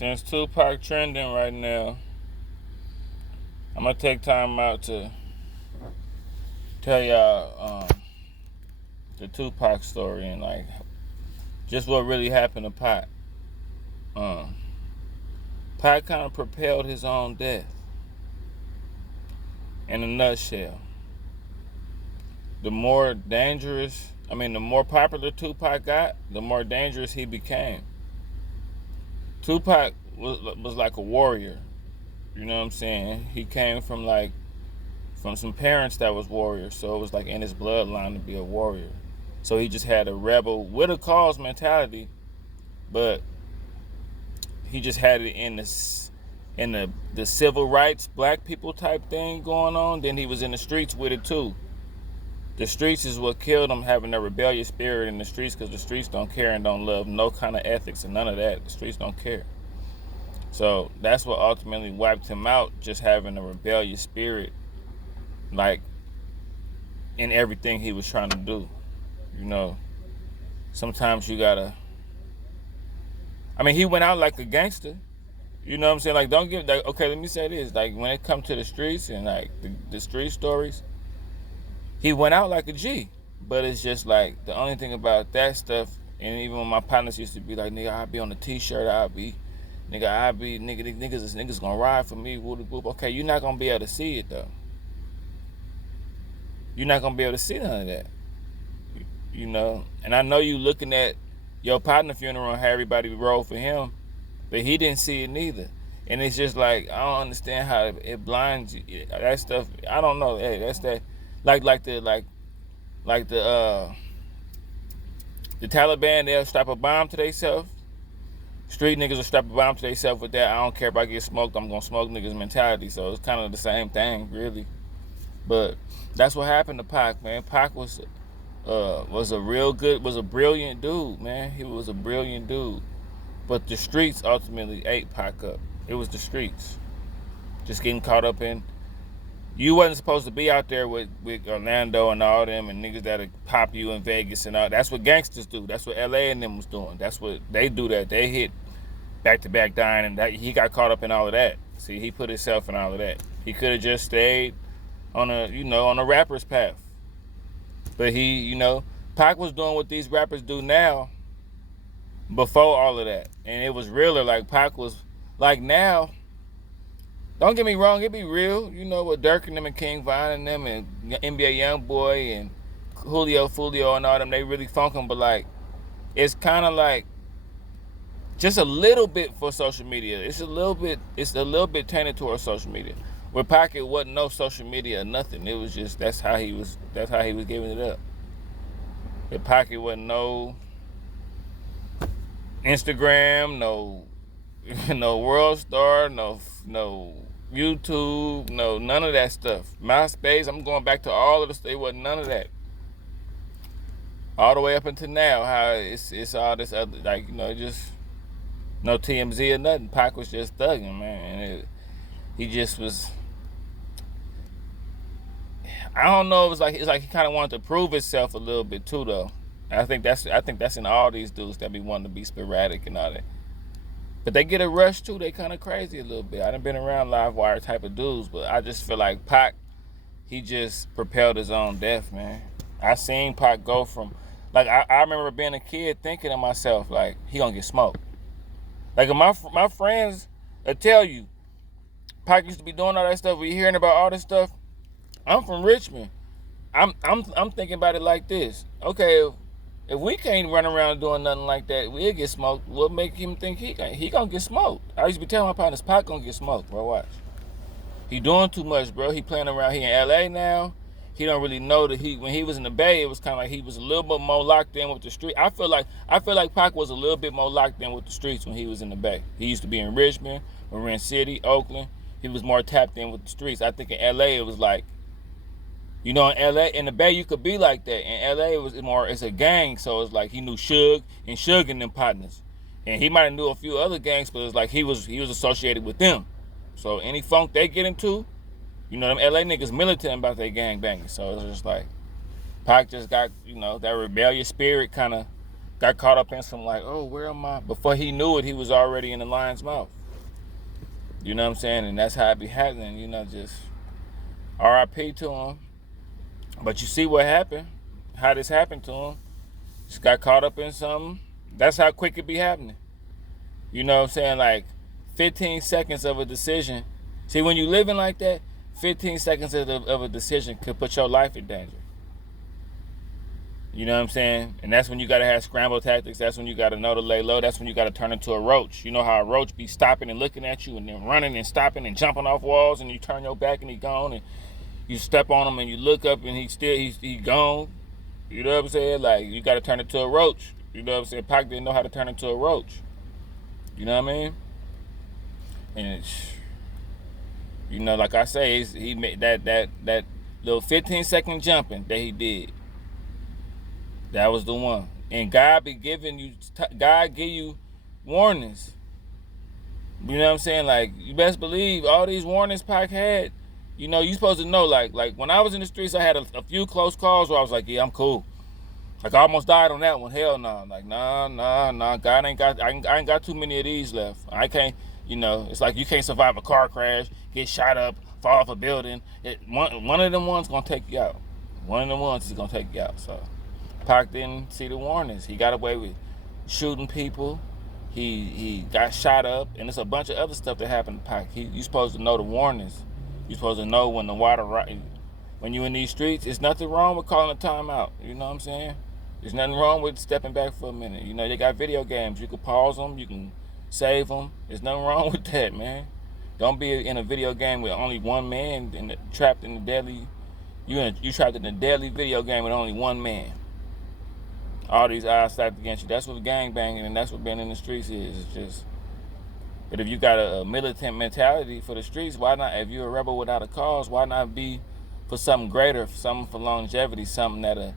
Since Tupac trending right now, I'm gonna take time out to tell y'all the Tupac story and like just what really happened to Pac. Um, Pac kind of propelled his own death. In a nutshell, the more the more popular Tupac got, the more dangerous he became. Tupac was like a warrior. You know what I'm saying? He came from some parents that was warriors, so it was like in his bloodline to be a warrior. So he just had a rebel with a cause mentality, but he just had it in the civil rights, black people type thing going on. Then he was in the streets with it too. The streets is what killed him, having a rebellious spirit in the streets, because the streets don't care and don't love no kind of ethics and none of that. The streets don't care. So that's what ultimately wiped him out, just having a rebellious spirit, like in everything he was trying to do. You know, sometimes you gotta. I mean, he went out like a gangster. You know what I'm saying? Like, don't give. Like, okay, let me say this. Like, when it comes to the streets and like the street stories, he went out like a G. But it's just like the only thing about that stuff, and even when my partners used to be like, nigga, I'll be on the T-shirt, niggas gonna ride for me, whoop whoop. Okay, you're not gonna be able to see it though. You're not gonna be able to see none of that. You know, and I know you looking at your partner funeral and how everybody rolled for him, but he didn't see it neither. And it's just like, I don't understand how it blinds you. That stuff, I don't know. Hey, that's that, like the Taliban, they'll strap a bomb to themselves. Street niggas will strap a bomb to themselves with that. I don't care if I get smoked, I'm gonna smoke niggas mentality. So it's kind of the same thing, really. But that's what happened to Pac, man. Pac was a brilliant dude, man. He was a brilliant dude. But the streets ultimately ate Pac up. It was the streets. Just getting caught up in. You wasn't supposed to be out there with Orlando and all them and niggas that'll pop you in Vegas and all. That's what gangsters do. That's what LA and them was doing. That's what they do. That they hit back-to-back dying, and that he got caught up in all of that. See, he put himself in all of that. He could have just stayed on a rapper's path. But Pac was doing what these rappers do now before all of that. And it was realer. Like, Pac was, like, now, don't get me wrong, it be real. You know, with Dirk and them and King Von and them and NBA Youngboy and Julio Fulio and all them, they really funkin'. But, like, it's kind of like just a little bit for social media. It's a little bit tainted towards social media. With Pac, it wasn't no social media or nothing. It was just, that's how he was giving it up. With Pac, it wasn't no Instagram, no World Star, no YouTube, no none of that stuff. MySpace, I'm going back to all of the stuff. It wasn't none of that. All the way up until now, how it's all this other, like, just no TMZ or nothing. Pac was just thugging, man. And he just was. I don't know. It's like he kind of wanted to prove himself a little bit too, though. I think that's in all these dudes that be wanting to be sporadic and all that. But they get a rush too. They kind of crazy a little bit. I done been around live wire type of dudes, but I just feel like Pac, he just propelled his own death, man. I seen Pac go from, like, I remember being a kid thinking to myself, like, he gonna get smoked. Like, my friends will tell you, Pac used to be doing all that stuff. We hearing about all this stuff. I'm from Richmond. I'm thinking about it like this. Okay, if we can't run around doing nothing like that, we'll get smoked. What make him think he gonna get smoked? I used to be telling my partners, Pac gonna get smoked, bro. Watch. He doing too much, bro. He playing around. He in LA now. He don't really know that when he was in the Bay, it was kind of like he was a little bit more locked in with the street. I feel like Pac was a little bit more locked in with the streets when he was in the Bay. He used to be in Richmond, Marin City, Oakland. He was more tapped in with the streets. I think in LA it was like, in LA, in the Bay, you could be like that. In LA, it's a gang, so it's like he knew Suge and them partners. And he might have knew a few other gangs, but it's like he was associated with them. So any funk they get into, them LA niggas militant about their gang banging. So it's just like, Pac just got, that rebellious spirit kind of got caught up in some like, oh, where am I? Before he knew it, he was already in the lion's mouth. You know what I'm saying? And that's how it be happening, you know, just RIP to him. But you see what happened, how this happened to him. Just got caught up in something. That's how quick it be happening. You know what I'm saying? Like 15 seconds of a decision. See, when you living like that, 15 seconds of a decision could put your life in danger. You know what I'm saying? And that's when you got to have scramble tactics. That's when you got to know to lay low. That's when you got to turn into a roach. You know how a roach be stopping and looking at you and then running and stopping and jumping off walls, and you turn your back and he gone, and you step on him and you look up and he gone. You know what I'm saying? Like, you got to turn into a roach. You know what I'm saying? Pac didn't know how to turn into a roach. You know what I mean? And it's, you know, like I say, he made that little 15-second jumping that he did. That was the one. And God be giving you, God give you warnings. You know what I'm saying? Like, you best believe all these warnings Pac had, you know, you supposed to know, like when I was in the streets, I had a few close calls where I was like, yeah, I'm cool. Like, I almost died on that one. Hell no. Like, nah. God ain't got, I ain't got too many of these left. I can't, you know, it's like you can't survive a car crash, get shot up, fall off a building. One of them ones gonna take you out. One of them ones is gonna take you out, so. Pac didn't see the warnings. He got away with shooting people. He got shot up, and there's a bunch of other stuff that happened to Pac. You supposed to know the warnings. You supposed to know when the water, when you in these streets. It's nothing wrong with calling a timeout. You know what I'm saying? There's nothing wrong with stepping back for a minute. You know, they got video games. You can pause them. You can save them. There's nothing wrong with that, man. Don't be in a video game with only one man trapped in the deadly. You trapped in a deadly video game with only one man. All these odds stacked against you. That's what gangbanging and that's what being in the streets is. It's just, but if you got a militant mentality for the streets, why not? If you're a rebel without a cause, why not be for something greater, something for longevity, something that'll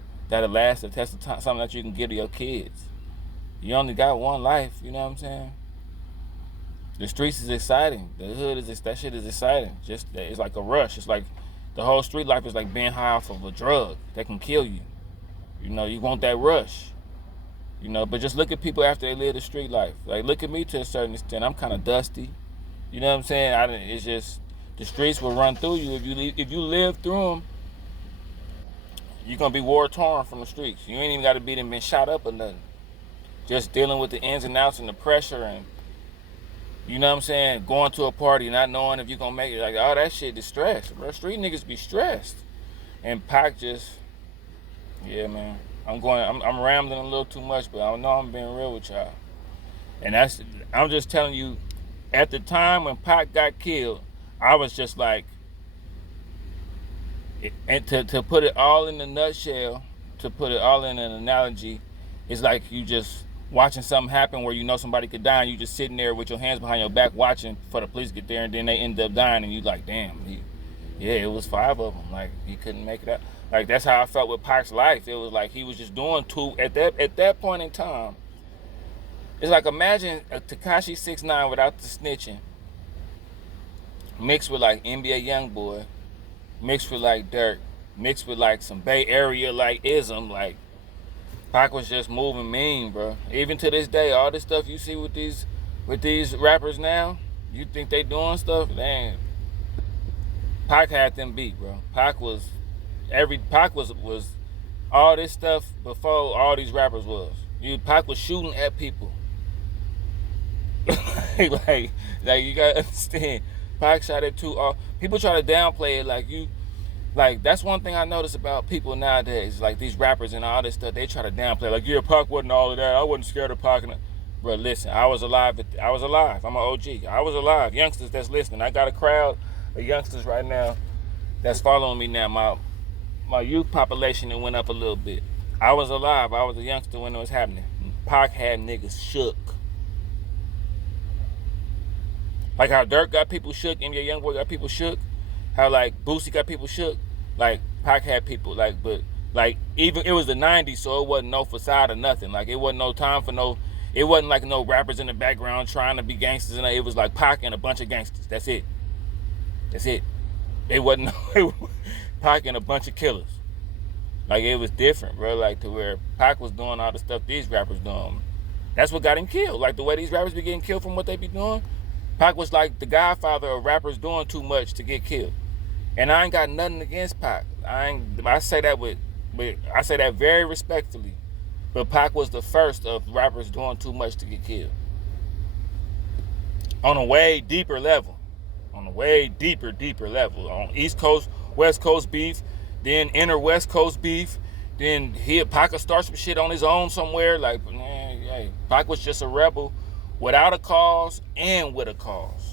last the test of time, something that you can give to your kids. You only got one life, you know what I'm saying? The streets is exciting. The hood is, that shit is exciting. Just, it's like a rush. It's like the whole street life is like being high off of a drug that can kill you. You know, you want that rush. You know, but just look at people after they live the street life. Like, look at me to a certain extent. I'm kind of dusty. You know what I'm saying? It's just, the streets will run through you. If you live through them, you're going to be war-torn from the streets. You ain't even got to been shot up or nothing. Just dealing with the ins and outs and the pressure and, you know what I'm saying, going to a party, not knowing if you're going to make it. Like, oh, that shit is stress. Bro, street niggas be stressed. And Pac just, yeah, man. I'm rambling a little too much, but I know I'm being real with y'all. And I'm just telling you, at the time when Pac got killed, I was just like, and to put it all in a nutshell, to put it all in an analogy, it's like you just watching something happen where you know somebody could die, and you just sitting there with your hands behind your back watching for the police to get there, and then they end up dying, and you like, damn, it was 5 of them. Like, he couldn't make it out. Like, that's how I felt with Pac's life. It was like he was just doing at that point in time. It's like, imagine a Tekashi 6ix9ine without the snitching, mixed with like NBA Youngboy, mixed with like Dirk, mixed with like some Bay Area like ism. Like, Pac was just moving mean, bro. Even to this day, all this stuff you see with these rappers now, you think they doing stuff? Dang. Pac had them beat, bro. Pac was all this stuff before all these rappers was. Pac was shooting at people. like you gotta understand. Pac shot at people try to downplay it like that's one thing I notice about people nowadays, like these rappers and all this stuff, they try to downplay, like, yeah, Pac wasn't all of that. I wasn't scared of Pac. Bro, listen, I was alive. I'm an OG. I was alive. Youngsters that's listening, I got a crowd of youngsters right now that's following me now. My youth population, it went up a little bit. I was alive. I was a youngster when it was happening. Pac had niggas shook. Like how Dirk got people shook, NBA Youngboy got people shook, how like Boosie got people shook. Like, Pac had people, even it was the 90s, so it wasn't no facade or nothing. Like, it wasn't no time for it wasn't like no rappers in the background trying to be gangsters, and it was like Pac and a bunch of gangsters. That's it. It wasn't Pac and a bunch of killers. Like it was different, bro. Like to where Pac was doing all the stuff these rappers doing. That's what got him killed. Like the way these rappers be getting killed from what they be doing. Pac was like the godfather of rappers doing too much to get killed. And I ain't got nothing against Pac. I say that I say that very respectfully. But Pac was the first of rappers doing too much to get killed. On a way deeper level. On a way deeper level. On East Coast, West Coast beef, then inner West Coast beef, then Pac will start some shit on his own somewhere. Like, man, hey, Pac was just a rebel without a cause and with a cause.